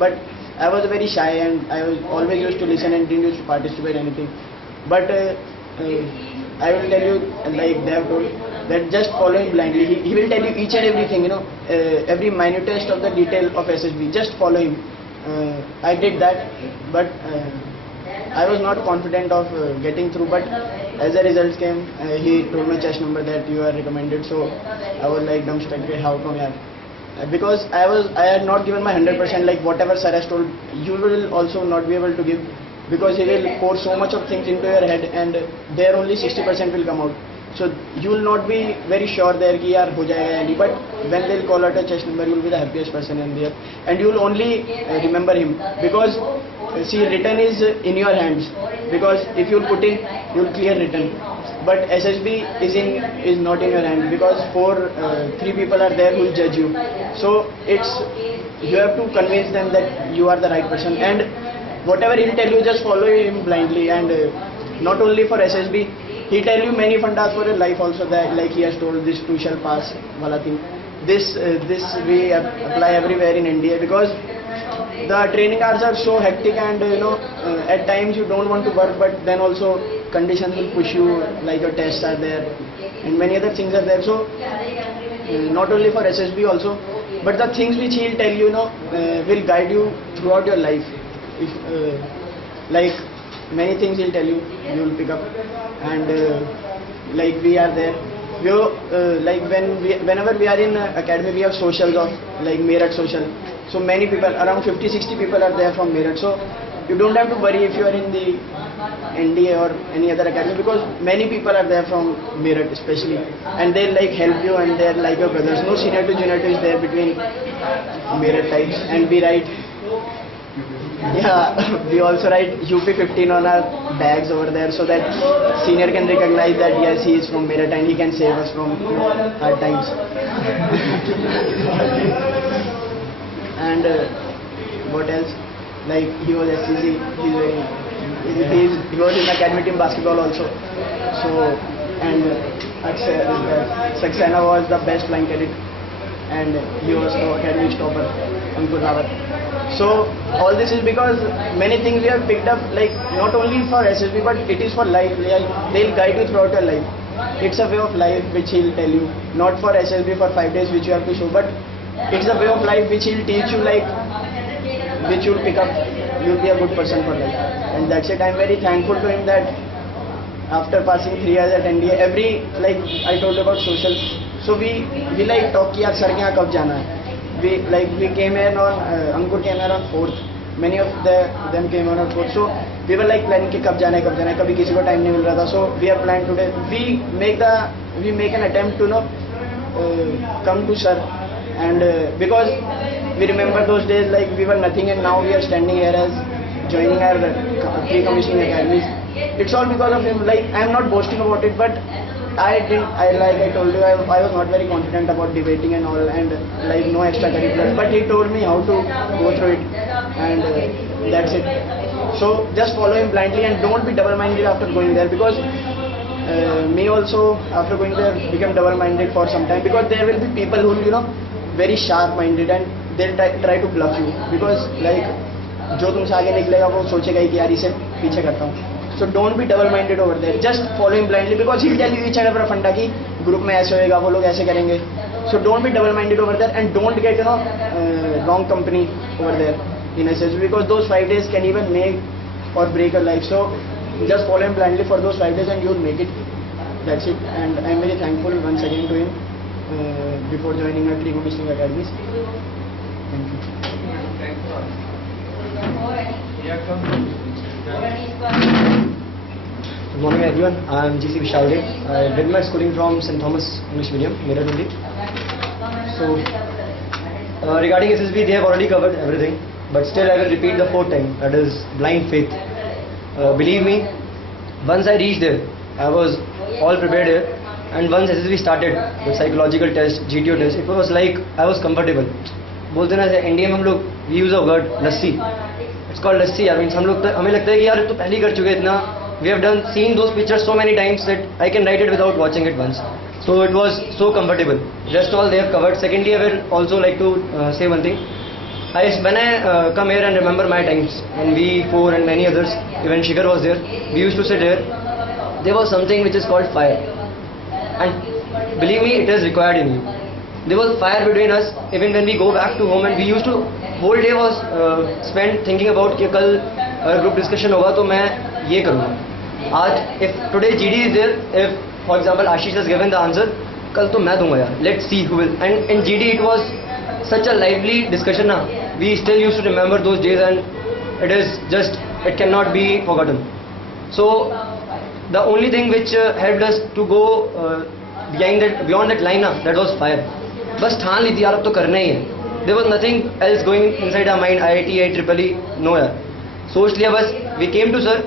but I was very shy and I was always used to listen and didn't used to participate anything. But I will tell you, like they have told, that just follow him blindly. He will tell you each and everything, every minutest of the detail of SSB. Just follow him. I did that, but I was not confident of getting through. But as the results came, he told my chest number that you are recommended. So I was like dumbstruck. How come, yeah? Because I had not given my 100%. Like whatever sir has told, you will also not be able to give, because he will pour so much of things into your head, and there only 60% will come out. So you will not be very sure there कि यार हो जाएगा या नहीं. But when they'll call out a chest number, you will be the happiest person in there, and you will only remember him, because see, written is in your hands. Because if you will put in, you will clear written. But SSB is not in your hand, because three people are there who will judge you. So you have to convince them that you are the right person, and whatever he'll tell you, just follow him blindly. And not only for SSB, he tell you many fundas for your life also, that like he has told, this too shall pass wala thing. This we apply everywhere in India, because the training hours are so hectic, and at times you don't want to work, but then also conditions will push you, like your tests are there and many other things are there. So not only for SSB also, but the things which he'll tell you, will guide you throughout your life. If like many things he'll tell you, you will pick up. And like we are there, like whenever we are in academy, we have socials of like Meerut social. So many people, around 50-60 people are there from Meerut. So you don't have to worry if you are in the NDA or any other academy, because many people are there from Meerut especially, and they like help you, and they're like your brothers. No senior to junior is there between Meerut types. And we write, we also write UP 15 on our bags over there, so that senior can recognize that yes, he is from Meerut and he can save us from hard times. And what else? Like he was SCC, he was in the academy team basketball also. So, and Saxena was the best flying cadet, and he was the academy topper, Ankur Rawat. So all this is because many things we have picked up, like not only for SSB, but it is for life. They'll guide you throughout your life. It's a way of life which he'll tell you, not for SSB for 5 days which you have to show, but it's a way of life which he'll teach you, like which you'll pick up. You'll be a good person for life, and that's it. I'm very thankful to him that after passing 3 years at NDA, like I told you about social. So we like talk कि यार sir के यहाँ कब जाना है. We came here on Ankur came here on 4th. Many of them came on 4th. So we were like planning कि कब जाना है. कभी किसी को time नहीं मिल रहा था. So we are planned today. We make an attempt to come to sir, and because we remember those days, like we were nothing, and now we are standing here as joining our pre-commissioning academies. It's all because of him. Like I am not boasting about it, but I told you, I was not very confident about debating and all, and like no extracurriculars. But he told me how to go through it, and that's it. So just follow him blindly, and don't be double-minded after going there, because me also after going there became double-minded for some time, because there will be people who very sharp-minded, and they'll try to bluff you, because like जो तुमसे आगे निकलेगा वो सोचेगा कि यार इसे पीछे करता हूँ. So don't be double-minded over there. Just follow him blindly, because he'll tell you each and every funda कि group में ऐसे होएगा, वो लोग ऐसे करेंगे. So don't be double-minded over there, and don't get wrong company over there in SSB, because those 5 days can even make or break your life. So just follow him blindly for those 5 days, and you'll make it. That's it. And I'm very thankful once again to him before joining our pre-commissioning academies. Thank you. Good morning everyone, I am GC Vishal Dev. I did my schooling from St. Thomas English Medium, Meerut only. So, regarding SSB, they have already covered everything, but still I will repeat the 4th time, that is blind faith. Believe me, once I reached there, I was all prepared here, and once SSB started with psychological test, GTO test, it was like I was comfortable. बोलते ना India में हम लोग we use a word lassi. It's called lassi. I mean, हमें लगता है कि यार तो पहले ही कर चुके इतना. We have seen those pictures so many times that I can write it without watching it once. So it was so comfortable. Rest all they have covered. Secondly, I will also like to say one thing. When I come here and remember my times, when we four and many others, even Shikhar was there, we used to sit here. There was something which is called fire, and believe me, it is required in you. There was fire between us. Even when we go back to home, and we used to whole day was spent thinking about कि कल group discussion होगा तो मैं ये करूँगा. आज if today GD is there, if for example Ashish has given the answer, कल तो मैं दूंगा यार. Let's see who will. And in GD it was such a lively discussion na. We still used to remember those days, and it is just, it cannot be forgotten. So the only thing which helped us to go beyond that line na, that was fire. बस ठान ली थी यार अब तो करना ही है. There was nothing else going inside our mind. IIT, IEEE, no यार. सोच लिया बस. We came to sir.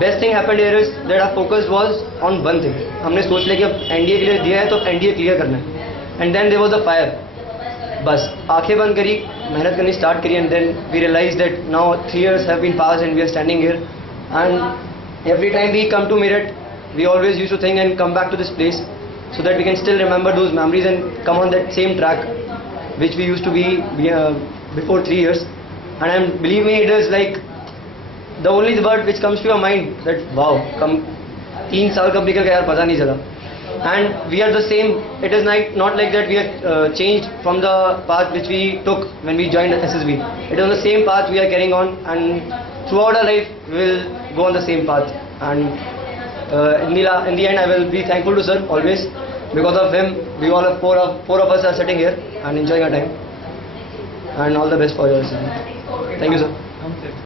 Best thing happened here is that our focus was on one thing. हमने सोच लिया कि अब NDA के लिए दिया है तो NDA क्लियर करना है. And then there was a fire. बस आंखें बंद करी, मेहनत करनी स्टार्ट करी, and then we realized that now 3 years have been passed and we are standing here. And every time we come to Meerut, we always used to think and come back to this place so that we can still remember those memories and come on that same track which we used to be before 3 years. And believe me, it is like the only word which comes to your mind that wow, come 3 साल कब निकल गया यार पता नहीं चला. And we are the same. It is not like that we have changed from the path which we took when we joined SSB. It is on the same path we are carrying on, and throughout our life we will go on the same path. And in the end I will be thankful to sir always. Because of him, we all four of us are sitting here and enjoying our time. And all the best for yours. Thank you sir.